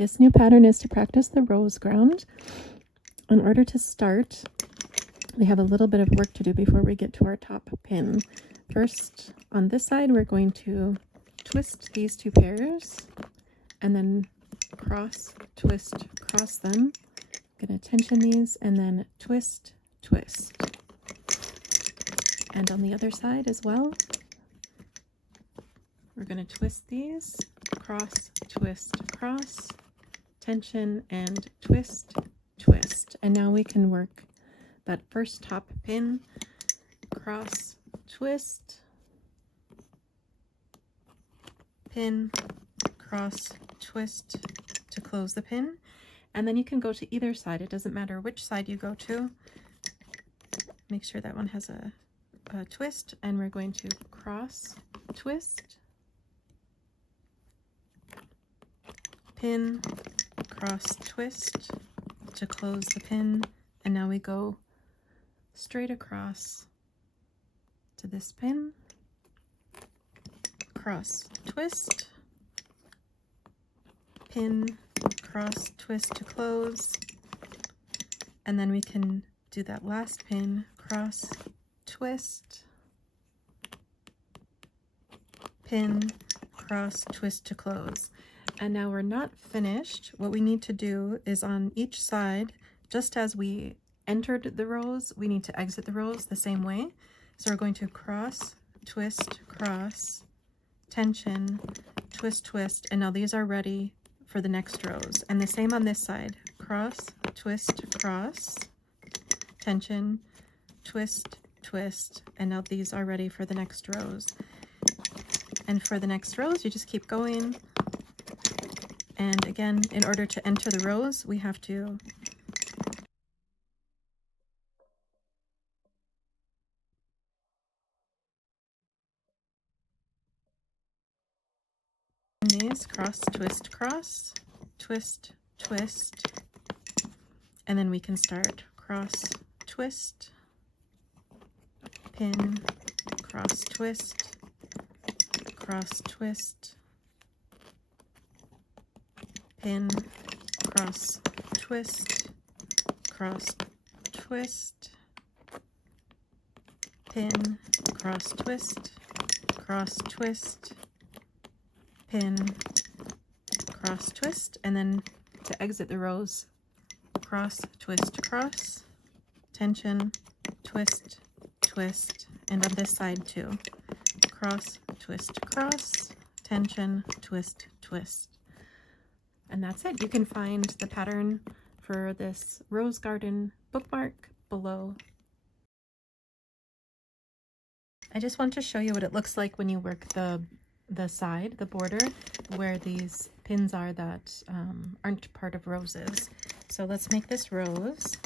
This new pattern is to practice the rose ground. In order to start, we have a little bit of work to do before we get to our top pin. First, on this side, we're going to twist these two pairs and then cross, twist, cross them. I'm going to tension these and then twist, twist. And on the other side as well, we're going to twist these, cross, twist, cross, tension, and twist, twist. And now we can work that first top pin, cross, twist, pin, cross, twist to close the pin. And then you can go to either side. It doesn't matter which side you go to. Make sure that one has a twist, and we're going to cross, twist, pin, cross, twist to close the pin. And now we go straight across to this pin, cross, twist, pin, cross, twist to close, and then we can do that last pin, cross, twist, pin, cross, twist to close. And now we're not finished. What we need to do is on each side, just as we entered the rows, we need to exit the rows the same way. So we're going to cross, twist, cross, tension, twist, twist, and now these are ready for the next rows. And the same on this side, cross, twist, cross, tension, twist, twist, and now these are ready for the next rows. And for the next rows, you just keep going. And again, in order to enter the rows, we have to these cross, twist, cross, twist, twist, and then we can start cross, twist, pin, cross, twist, cross, twist, pin, cross, twist, cross, twist, pin, cross, twist, cross, twist, pin, cross, twist, and then to exit the rows, cross, twist, cross, tension, twist, twist, and on this side too, cross, twist, cross, tension, twist, twist. And that's it. You can find the pattern for this rose garden bookmark below. I just want to show you what it looks like when you work the side, the border, where these pins are that aren't part of roses. So let's make this rose.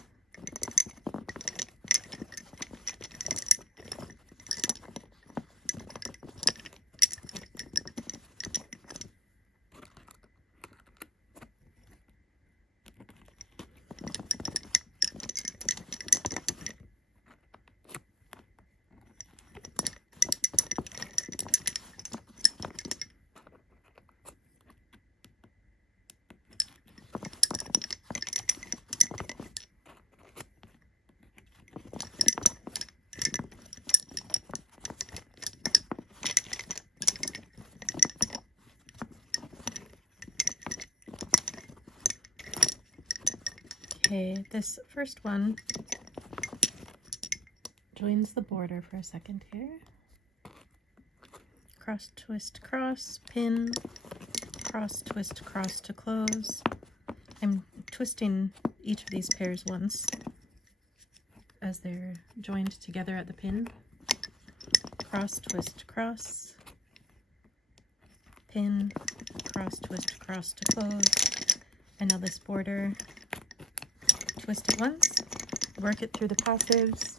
Okay, this first one joins the border for a second here. Cross, twist, cross, pin, cross, twist, cross to close. I'm twisting each of these pairs once as they're joined together at the pin. Cross, twist, cross, pin, cross, twist, cross to close. And now this border, twist it once, work it through the passives,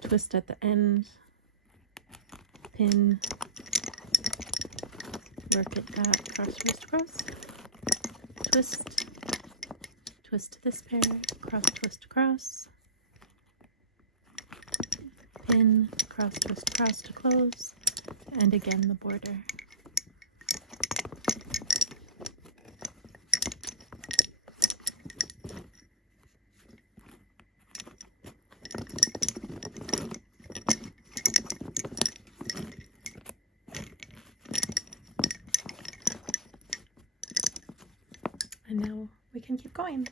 twist at the end, pin, work it back, cross, twist, cross, twist, twist this pair, cross, twist, cross, pin, cross, twist, cross to close, and again the border. we can keep going.